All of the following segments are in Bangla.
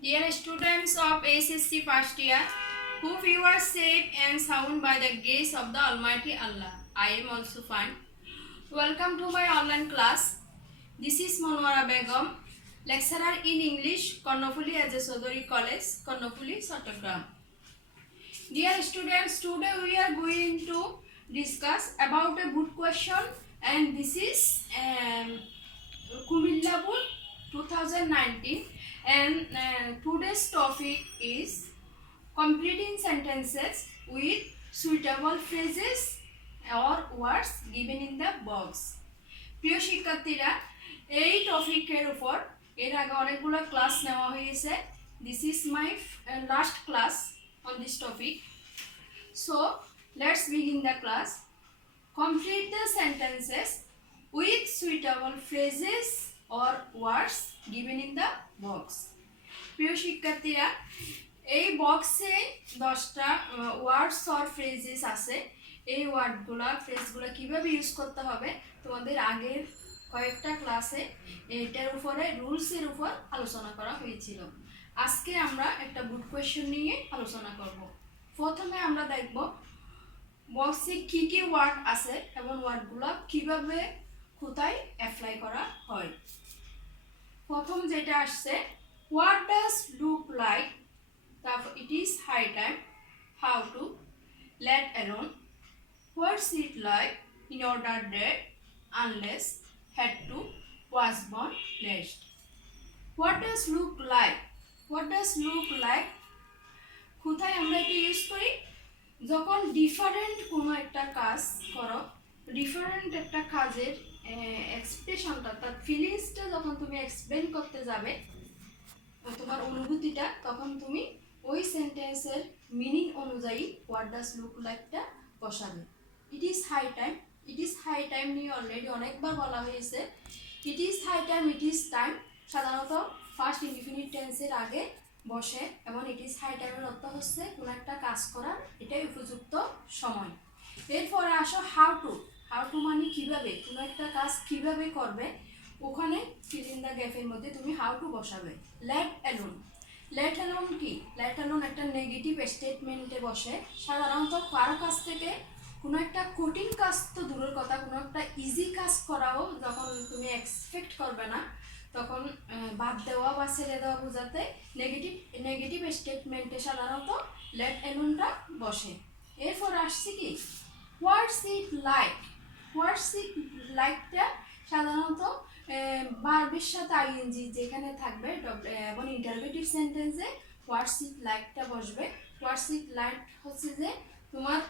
Dear students of SSC first year, hope you are safe and sound by the grace of the Almighty Allah. I am also fine. Welcome to my online class. This is Monwara Begum, lecturer in English, Karnafuli Ajasodori College, Karnafuli, Chattogram. Dear students, today we are going to discuss about a good question, and this is Kumilla Board 2019, and today's topic is completing sentences with suitable phrases or words given in the box. প্রিয় শিক্ষার্থীরা, এই টপিকের উপর এর আগে অনেকগুলো ক্লাস নেওয়া হয়েছে. This is my last class on this topic. So let's begin the class. Complete the sentences with suitable phrases or words given in the box. প্রিয় শিক্ষার্থীরা, এই বক্সে 10টা ওয়ার্ডস অর ফ্রেজেস আছে. এই ওয়ার্ডগুলা ফ্রেজগুলো কিভাবে ইউজ করতে হবে তোমাদের আগের কয়েকটা ক্লাসে এটার উপরে রুলসের উপর আলোচনা করা হয়েছিল. আজকে আমরা একটা গুড কোয়েশ্চন নিয়ে আলোচনা করব. প্রথমে আমরা দেখব বক্সে কি কি ওয়ার্ড আছে এবং ওয়ার্ডগুলো কিভাবে কোথায় অ্যাপ্লাই করা হয়. প্রথম যেটা আসছে, হোয়াট ডাজ লুক লাইক, তারপর it is high time, how to, let alone, what's it like, in order date, unless, had to, was born, lest. What does look like, what does look like কোথায় আমরা এটা ইউজ করি? যখন ডিফারেন্ট কোনো একটা কাজ করো, ডিফারেন্ট একটা কাজের এক্সপ্রেশনটা, তার ফিলিংসটা যখন তুমি এক্সপ্লেন করতে যাবে, তোমার অনুভূতিটা, তখন তুমি ওই সেন্টেন্সের মিনিং অনুযায়ী হোয়াট ডাজ লুক লাইকটা বসাবে. It is high time, it is high time নিয়ে অলরেডি অনেকবার বলা হয়েছে. It is high time, it is time সাধারণত ফার্স্ট ইনডিফিনিট টেন্সের আগে বসে এবং ইট ইজ হাই টাইমের অর্থ হচ্ছে কোনো একটা কাজ করার এটাই উপযুক্ত সময়. এরপরে আসো হাউ টু. হাউ টু মানে কীভাবে, কোনো একটা কাজ কীভাবে করবে, ওখানে ফিল ইন দ্য গ্যাপের মধ্যে তুমি হাউ টু বসাবে. লেট অ্যালোন, লেট অ্যালোন কি? লেট অ্যালোন একটা নেগেটিভ স্টেটমেন্টে বসে. সাধারণত কারো কাছ থেকে কোনো একটা কঠিন কাজ তো দূরের কথা, কোনো একটা ইজি কাজ করাও যখন তুমি এক্সপেক্ট করবে না, তখন বাদ দেওয়া বা ছেড়ে দেওয়া বোঝাতে নেগেটিভ স্টেটমেন্টে সাধারণত লেট অ্যালোনটা বসে. এরপর আসছে কি হোয়াটস ইট লাইক. হোয়াটস ইট লাইকটা সাধারণত ভার্বের সাথে আইএনজি যেখানে থাকবে এবং ইন্টারোগেটিভ সেন্টেন্সে হোয়াটস ইট লাইকটা বসবে. হোয়াটস ইট লাইক হচ্ছে যে তোমার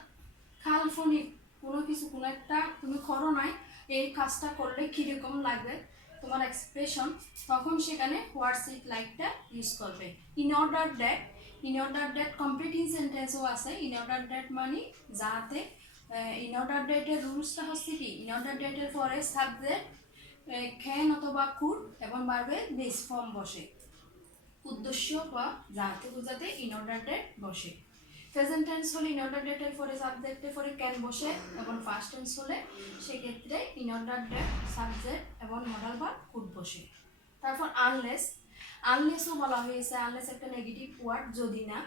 কাল্পনিক কোনো কিছু, কোনো একটা তুমি করো নাই, এই কাজটা করলে কীরকম লাগবে তোমার এক্সপ্রেশন, তখন সেখানে হোয়াটস ইট লাইকটা ইউজ করবে. In order that, in order that completing সেন্টেন্সও আছে. ইন অর্ডার দ্যাট মানে যাতে, ইন অর্ডার ডেটের রুলসটা হচ্ছে কি, ইন অর্ডার ডেটের পরে সাবজেক্ট ক্যান অথবা কুড এবং ভার্বের বেস ফর্ম বসে. উদ্দেশ্য বা যাতে বোঝাতে ইন অর্ডার ডেট বসে. প্রেজেন্ট টেন্স হলে ইন অর্ডার ডেটের পরে সাবজেক্টের পরে ক্যান বসে এবং ফার্স্ট টেন্স হলে সেক্ষেত্রে ইন অর্ডার ডেট সাবজেক্ট এবং মডাল বা কুড বসে. তারপর আনলেস, আনলেসও বলা হয়েছে. আনলেস একটা নেগেটিভ ওয়ার্ড, যদি না,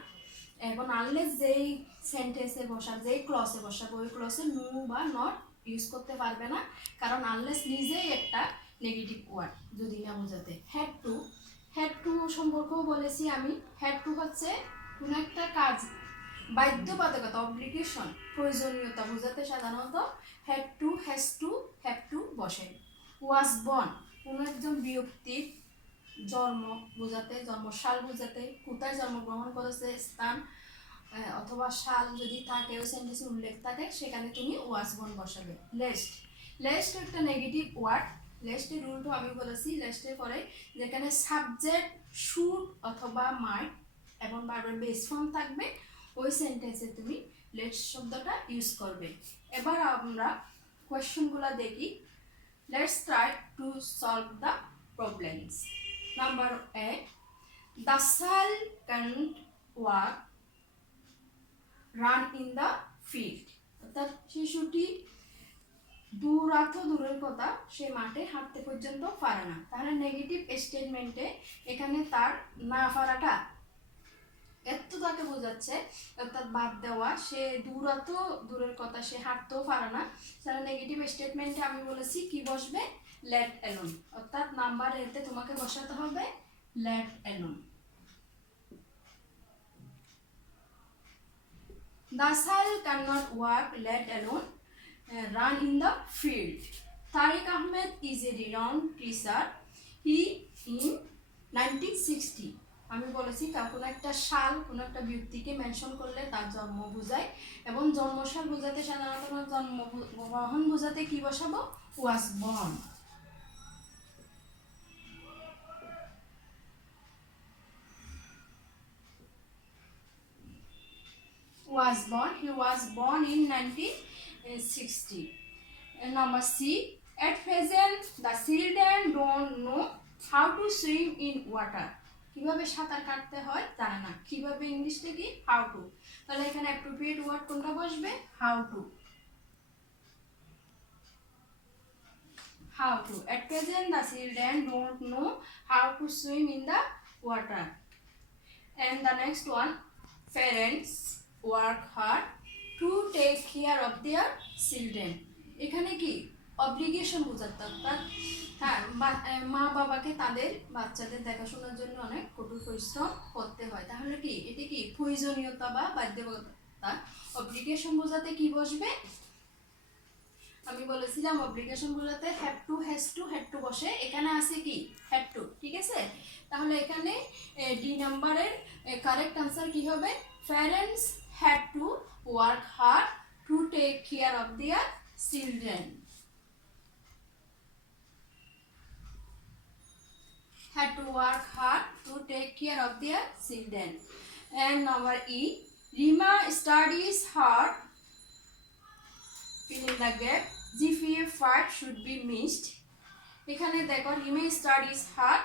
এবং আনলেস যেই সেন্টেন্সে বসা, যেই ক্লসে বসাবো ওই ক্লসে নো বা নট ইউজ করতে পারবে না, কারণ আনলেস নিজেই একটা নেগেটিভ ওয়ার্ড, যদি না বোঝাতে. হ্যাড টু, হ্যাড টু সম্পর্কেও বলেছি আমি. হ্যাড টু হচ্ছে কোনো একটা কাজ, বাধ্যবাধকতা, অব্লিগেশন, প্রয়োজনীয়তা বোঝাতে সাধারণত had to, has to, have to বসে. ওয়াজ বর্ন কোনো একজন ব্যক্তির জন্ম বোঝাতে, জন্মসাল বোঝাতে, কোথায় জন্মগ্রহণ করেছে স্থান অথবা সাল যদি থাকে, ওই সেন্টেন্সে উল্লেখ থাকে, সেখানে তুমি ওয়াজ বর্ন বসাবে. লেস্ট, লেস্ট একটা নেগেটিভ ওয়ার্ড. লেস্টের রুলটা আমি বলেছি. লেস্টের পরে যেখানে সাবজেক্ট শুড অথবা মাইট এবং বারবার বেস ফর্ম থাকবে, ওই সেন্টেন্সে তুমি লেস্ট শব্দটা ইউজ করবে. এবার আমরা কোয়েশ্চনগুলো দেখি. Let's try to solve the problems. Number A, the child can't walk, run in the field. অর্থাৎ শিশুটি দূরাত দূরের কথা সে মাঠে হাঁটতে পর্যন্ত পারে না। তাহলে নেগেটিভ স্টেটমেন্টে এখানে তার না পারাটা এত তাকে বোঝাচ্ছে, অর্থাৎ বাদ দেওয়া, সে দূরাত দূরের কথা সে হাঁটতেও পারে না। তাহলে নেগেটিভ স্টেটমেন্টে আমি বলেছি কি বসবে, লেট অ্যালোন, অর্থাৎ নাম্বার এতে তোমাকে বসাতে হবে let alone. The child cannot walk let alone run in the field. Tariq Ahmed is a renowned teacher. He in 1960, আমি বলেছি কোনো একটা সাল কোনো একটা ব্যক্তিকে মেনশন করলে তার জন্ম বোঝায়, এবং জন্মসাল বোঝাতে সাধারণত জন্মগ্রহণ বোঝাতে কি বসাবো, was born. He was born in 1960. Number C. At present, the children don't know how to swim in water. কিভাবে সাঁতার কাটতে হয় জানে না। কিভাবে ইংলিশে কি, হাউ টু। তাহলে এখানে অ্যাপ্রোপ্রিয়েট ওয়ার্ড কোনটা বসবে, how to. How to. At present, the children don't know how to swim in the water. And the next one, parents work hard to take care of their children. এখানে কি অব্লিগেশন বোঝাতে, অর্থাৎ হ্যাঁ মা বাবাকে তাদের বাচ্চাদের দেখাশোনার জন্য অনেক কঠোর পরিশ্রম করতে হয়। তাহলে কি এটি কি প্রয়োজনীয়তা বা বাধ্যবাধকতা। অব্লিগেশন বোঝাতে কি বসবে, আমি বলেছিলাম অব্লিগেশন বোঝাতে হ্যাভ টু, হ্যাড টু বসে, এখানে আছে কি হ্যাড টু, ঠিক আছে। তাহলে এখানে ডি নাম্বারের কারেক্ট আনসার কি হবে, parents had to work hard to take care of their children. Had to work hard to take care of their children. And number E, Rima studies hard, fill in the gap, GPA 5 should be missed. এখানে দেখো রিমা স্টাডিজ হার্ড,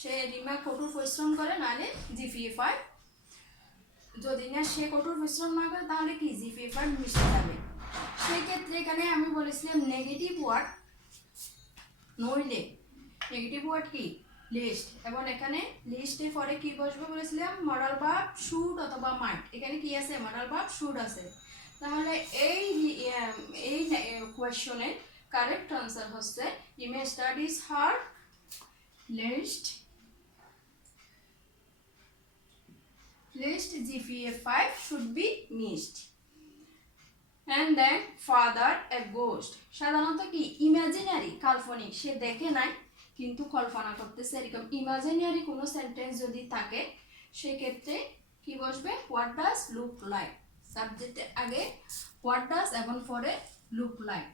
সে রিমা কঠোর পরিশ্রম করে, নাহলে GPA 5, যদি না সে কঠোর পরিশ্রম না করে তাহলে কি GPA 5 মিশে যাবে। সেই ক্ষেত্রে এখানে আমি বলেছিলাম নেগেটিভ ওয়ার্ড নইলে, নেগেটিভ ওয়ার্ড কি লিস্ট, এবং এখানে লিস্টের পরে কি বসবে বলেছিলাম মডাল ভার্ব শুড অথবা মাইট। এখানে কি আছে, মডাল ভার্ব শুড আছে। তাহলে এই কোয়েশ্চনের কারেক্ট আনসার হচ্ছে Rima studies hard, least GPA 5 should be missed. And then father a ghost, সাধারণত কি ইমাজিনারি, কাল্পনিক, সে দেখে নাই কিন্তু কল্পনা করতেছে, এরকম ইমাজিনারি কোনো সেন্টেন্স যদি থাকে সেক্ষেত্রে কি বসবে, হোয়াট ডাজ লুক লাইক। সাবজেক্টের আগে হোয়াট ডাজ এবং পরে look like.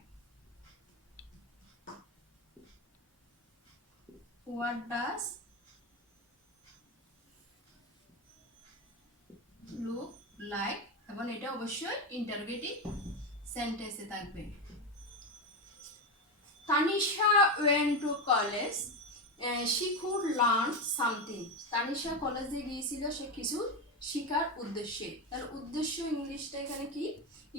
What does look like, এবং এটা অবশ্যই ইন্টারোগেটিভ সেন্টেন্সে থাকবে। Tanisha went to college, she could learn something. Tanisha কলেজে গিয়েছিল সে কিছু শেখার উদ্দেশ্যে। তার উদ্দেশ্য ইংলিশটা এখানে কি,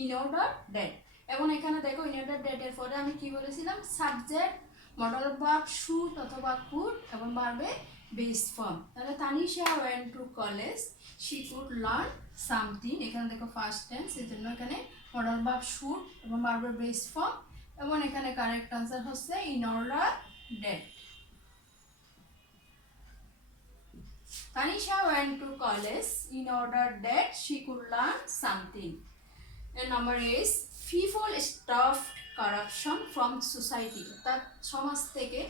ইন অর্ডার ড্যাট, এবং এখানে দেখো ইন অর্ডার ড্যাটের পরে আমি কি বলেছিলাম, সাবজেক্ট মডাল ভার্ব শুড অথবা কুড এবং ভার্বে বেস ফর্ম। তাহলে Tanisha went to college, she could learn something, এখানে দেখো ফার্স্ট টেন্স, এজন্য এখানে মডাল ভার্ব শুড এবং ভার্বের বেস ফর্ম, এবং এখানে কারেক্ট আনসার হচ্ছে in order that. Tanisha went to college in order that she could learn something. And number is people stopped corruption from society. অর্থাৎ সমাজ থেকে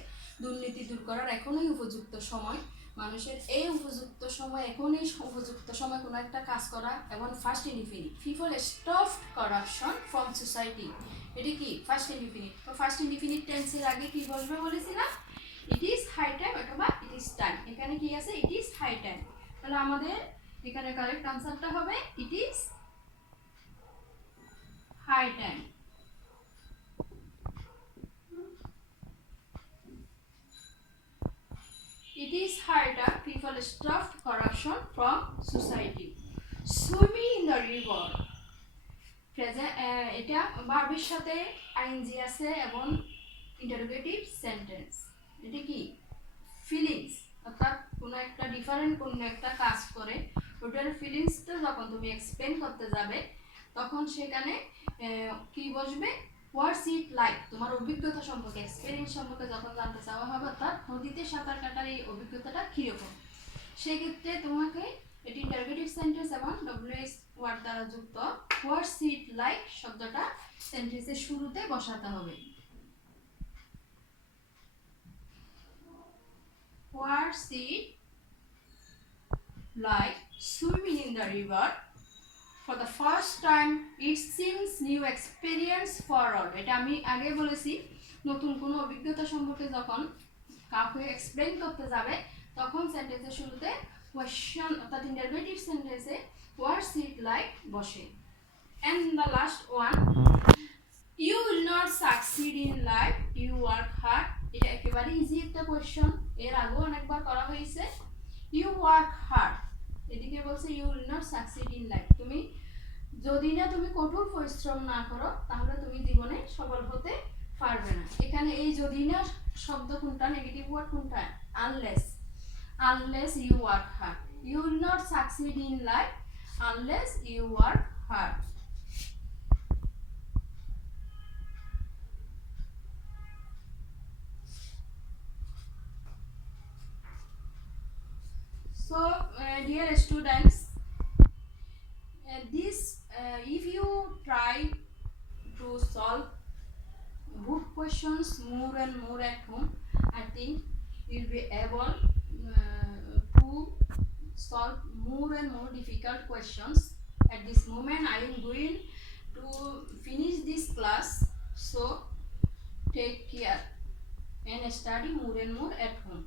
দুর্নীতি দূর করার এখনই উপযুক্ত সময়। মানুষের এই উপযুক্ত সময়, এখনই উপযুক্ত সময় কোনো একটা কাজ করা, এবং first indefinite people stopped corruption from society, এটি কি ফার্স্ট ইনডিফিনিট। তো ফার্স্ট ইনডিফিনিট টেন্সের আগে কি বসবে বলেছিলাম, ইট ইজ হাই টাইম অথবা ইট ইজ টাইম। এখানে কি আছে, ইট ইজ হাই টাইম। তাহলে আমাদের এখানে কারেক্ট আনসারটা হবে it is high time. It is high time people stopped corruption from society. Swimming in the river. Present এটা ভার্বের সাথে আইএনজি আছে এবং ইন্টারোগেটিভ সেন্টেন্স। এটা কি ফিলিংস, অর্থাৎ কোনো একটা ডিফারেন্ট কোনো একটা কাজ করে ওটার ফিলিংসটা যখন তুমি এক্সপ্লেন করতে যাবে তখন সেখানে কি বসবে, হোয়াটস ইট লাইক, তোমার অভিজ্ঞতা সম্পর্কে এক্সপিরিয়েন্স সম্পর্কে যখন জানতে চাওয়া হবে, অর্থাৎ নদীতে সাঁতার কাটার এই অভিজ্ঞতাটা কীরকম, সেক্ষেত্রে তোমাকে এটি ইন্টারোগেটিভ সেন্টেন্স এবং ডব্লিউএস ওয়ার্ড দ্বারা যুক্ত হোয়াটস ইট লাইক শব্দটা সেন্টেন্সের শুরুতে বসাতে হবে। What's it like swimming in the river? For the first time, it seems new experience for all. এটা আমি আগে বলেছি, নতুন কোনো অভিজ্ঞতা সম্পর্কে যখন কাউকে এক্সপ্লেইন করতে যাবে তখন সেন্টেন্সের শুরুতে কোয়েশ্চন অর্থাৎ ইন্টারোগেটিভ সেন্টেন্সে হোয়াটস ইট লাইক বসে। And the last one, you will not succeed in life, you work hard. এটা একেবারে ইজি একটা কোয়েশ্চন, এর আগেও অনেকবার করা হয়েছে। ইউ ওয়ার্ক হার্ড, এদিকে বলছে you will not succeed in life, তুমি যদি না তুমি কঠোর পরিশ্রম না করো তাহলে তুমি জীবনে সফল হতে পারবে না। এখানে এই যদি না শব্দ কোনটা, নেগেটিভ ওয়ার্ড কোনটা, unless, unless you work hard, you will not succeed in life unless you work hard. So, dear students, if you try to solve good questions more and more at home, I think you'll be able to solve more and more difficult questions. At this moment, I am going to finish this class, so take care and study more and more at home.